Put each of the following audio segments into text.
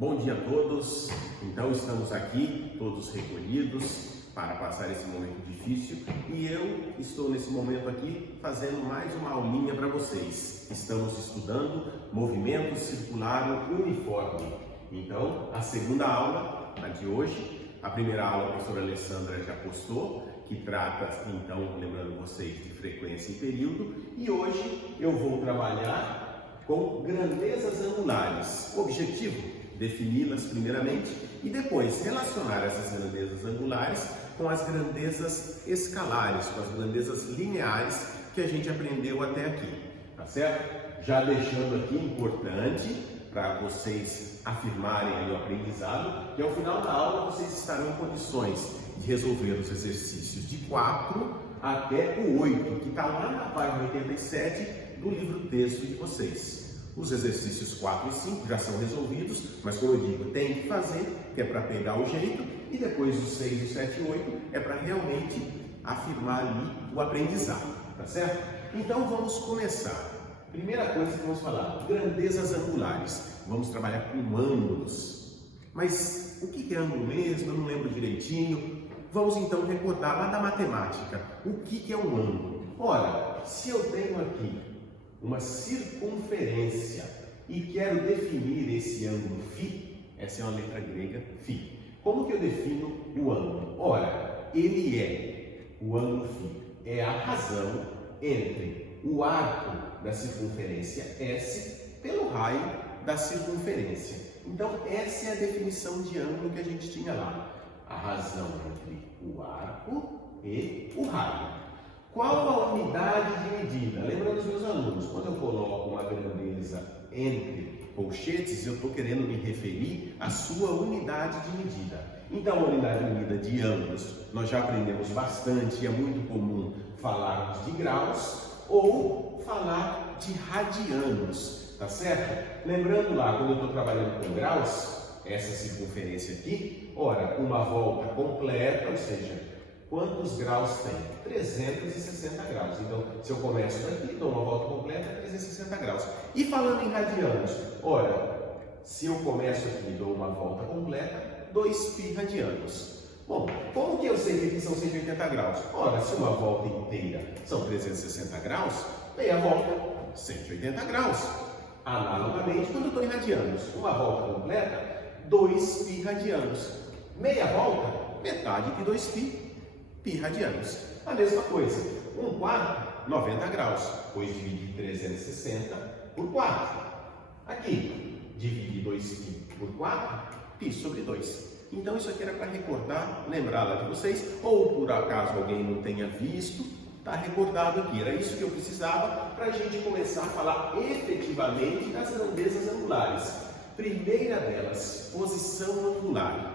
Bom dia a todos. Então estamos aqui, todos recolhidos, para passar esse momento difícil e eu estou nesse momento aqui fazendo mais uma aulinha para vocês. Estamos estudando movimento circular uniforme. Então, a segunda aula, a de hoje, a primeira aula a professora Alessandra já postou, que trata, então, lembrando vocês, de frequência e período, e hoje eu vou trabalhar com grandezas angulares. O objetivo? Defini-las primeiramente e depois relacionar essas grandezas angulares com as grandezas escalares, com as grandezas lineares que a gente aprendeu até aqui, tá certo? Já deixando aqui importante para vocês afirmarem aí o aprendizado e ao final da aula vocês estarão em condições de resolver os exercícios de 4 até o 8, que está lá na página 87 do livro texto de vocês. Os exercícios 4 e 5 já são resolvidos, mas como eu digo, tem que fazer, que é para pegar o jeito, e depois os 6, o 7 e 8 é para realmente afirmar ali o aprendizado, tá certo? Então vamos começar. Primeira coisa que vamos falar, grandezas angulares. Vamos trabalhar com ângulos. Mas o que é ângulo mesmo? Eu não lembro direitinho. Vamos então recordar lá da matemática. O que é um ângulo? Ora, se eu tenho aqui uma circunferência e quero definir esse ângulo φ, essa é uma letra grega, φ. Como que eu defino o ângulo? Ora, ele o ângulo φ é a razão entre o arco da circunferência S pelo raio da circunferência. Então, essa é a definição de ângulo que a gente tinha lá. A razão entre o arco e o raio. Qual a unidade de medida? Lembrando os meus alunos, quando eu coloco uma grandeza entre colchetes, eu estou querendo me referir à sua unidade de medida. Então, a unidade de medida de ângulos, nós já aprendemos bastante, é muito comum falarmos de graus ou falar de radianos, tá certo? Lembrando lá, quando eu estou trabalhando com graus, essa circunferência aqui, ora, uma volta completa, ou seja, quantos graus tem? 360 graus. Então, se eu começo daqui, dou uma volta completa, 360 graus. E falando em radianos, ora, se eu começo aqui e dou uma volta completa, 2π radianos. Bom, como que eu sei que aqui são 180 graus? Ora, se uma volta inteira são 360 graus, meia volta, 180 graus. Analogamente, quando eu estou em radianos, uma volta completa, 2π radianos. Meia volta, metade de 2π. Π radianos. A mesma coisa, 1/4, 90 graus, pois dividi 360 por 4. Aqui, dividi 2π por 4, π sobre 2. Então isso aqui era para recordar, lembrar lá de vocês, ou por acaso alguém não tenha visto, está recordado aqui. Era isso que eu precisava para a gente começar a falar efetivamente das grandezas angulares. Primeira delas, posição angular.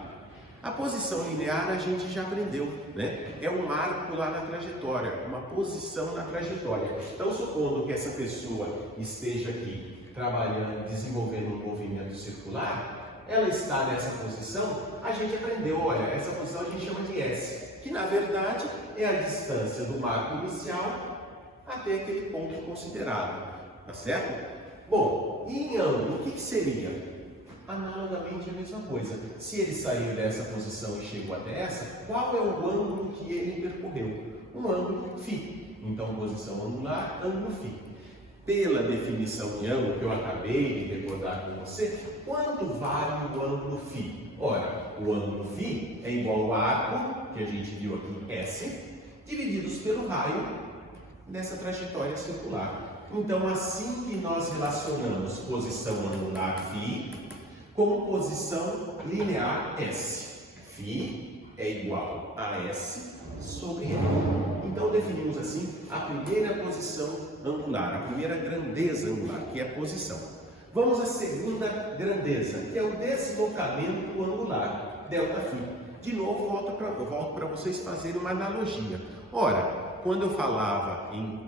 A posição linear a gente já aprendeu, né? É um arco lá na trajetória, uma posição na trajetória. Então, supondo que essa pessoa esteja aqui trabalhando, desenvolvendo um movimento circular, ela está nessa posição, a gente aprendeu, olha, essa posição a gente chama de S, que na verdade é a distância do marco inicial até aquele ponto considerado, tá certo? Bom, e em ângulo, o que seria? Analogamente a mesma coisa. Se ele saiu dessa posição e chegou até essa, qual é o ângulo que ele percorreu? Um ângulo φ. Então, posição angular, ângulo φ. Pela definição de ângulo que eu acabei de recordar com você, quanto vale o ângulo φ? Ora, o ângulo φ é igual ao arco, que a gente viu aqui, S, divididos pelo raio dessa trajetória circular. Então, assim que nós relacionamos posição angular φ como posição linear S. Φ é igual a S sobre L. Então definimos assim a primeira posição angular, a primeira grandeza angular, que é a posição. Vamos à segunda grandeza, que é o deslocamento angular, ΔΦ. De novo, volto para vocês fazerem uma analogia. Ora, quando eu falava em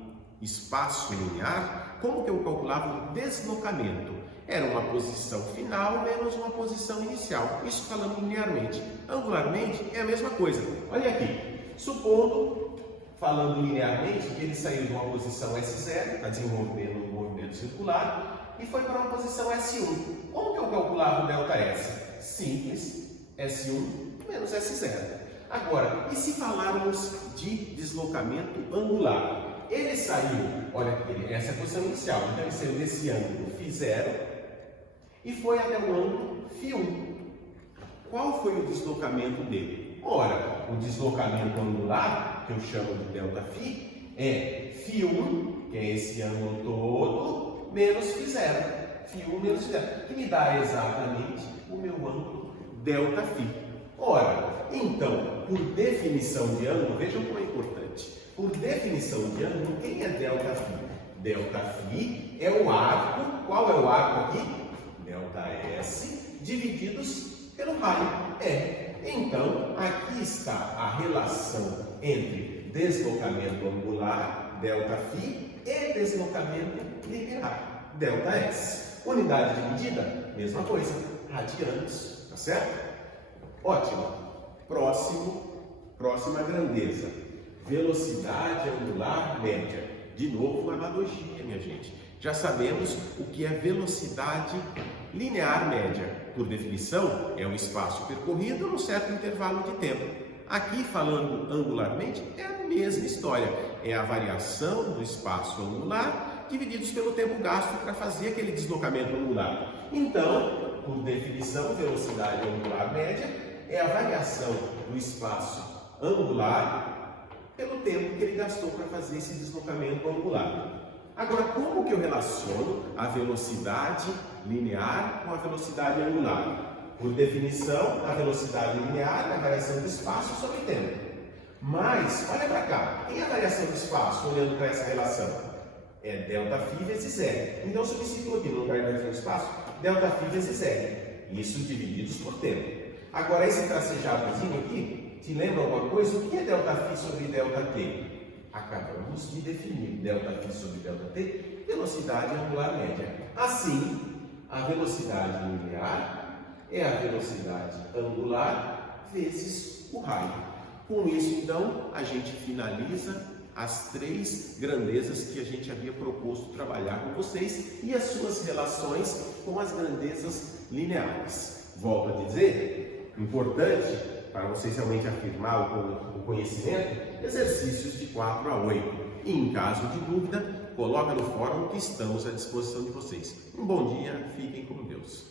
espaço linear, como que eu calculava o deslocamento? Era uma posição final menos uma posição inicial. Isso falando linearmente. Angularmente é a mesma coisa. Olha aqui. Supondo, falando linearmente, que ele saiu de uma posição S0, está desenvolvendo um movimento circular, e foi para uma posição S1. Como que eu calculava o ΔS? Simples, S1 menos S0. Agora, e se falarmos de deslocamento angular? Ele saiu, olha aqui, essa é a posição inicial, então ele saiu desse ângulo φ0 e foi até o ângulo φ1. Qual foi o deslocamento dele? Ora, o deslocamento angular, que eu chamo de ΔΦ, é φ1, que é esse ângulo todo, menos φ0. φ1 menos φ0, que me dá exatamente o meu ângulo ΔΦ. Ora, então, por definição de ângulo, vejam como é importante. Por definição de ângulo, quem é ΔΦ? ΔΦ é o arco, qual é o arco aqui? ΔS, divididos pelo raio E. Então, aqui está a relação entre deslocamento angular, ΔΦ, e deslocamento linear, ΔS. Unidade de medida, mesma coisa, radianos, tá certo? Ótimo. Próxima grandeza. Velocidade angular média. De novo, uma analogia, minha gente. Já sabemos o que é velocidade linear média. Por definição, é o espaço percorrido num certo intervalo de tempo. Aqui, falando angularmente, é a mesma história. É a variação do espaço angular divididos pelo tempo gasto para fazer aquele deslocamento angular. Então, por definição, velocidade angular média é a variação do espaço angular pelo tempo que ele gastou para fazer esse deslocamento angular. Agora, como que eu relaciono a velocidade linear com a velocidade angular? Por definição, a velocidade linear é a variação do espaço sobre tempo. Mas, olha para cá, quem é a variação do espaço olhando para essa relação? É ΔΦ vezes R. Então, substituo aqui no lugar da variação do espaço, ΔΦ vezes R. Isso divididos por tempo. Agora, esse tracejadozinho aqui, te lembra alguma coisa? O que é ΔΦ sobre ΔT? Acabamos de definir ΔΦ sobre ΔT, velocidade angular média. Assim, a velocidade linear é a velocidade angular vezes o raio. Com isso, então, a gente finaliza as três grandezas que a gente havia proposto trabalhar com vocês e as suas relações com as grandezas lineares. Volto a dizer, importante para vocês realmente afirmar o conhecimento, exercícios de 4 a 8. E em caso de dúvida, coloca no fórum que estamos à disposição de vocês. Um bom dia, fiquem com Deus.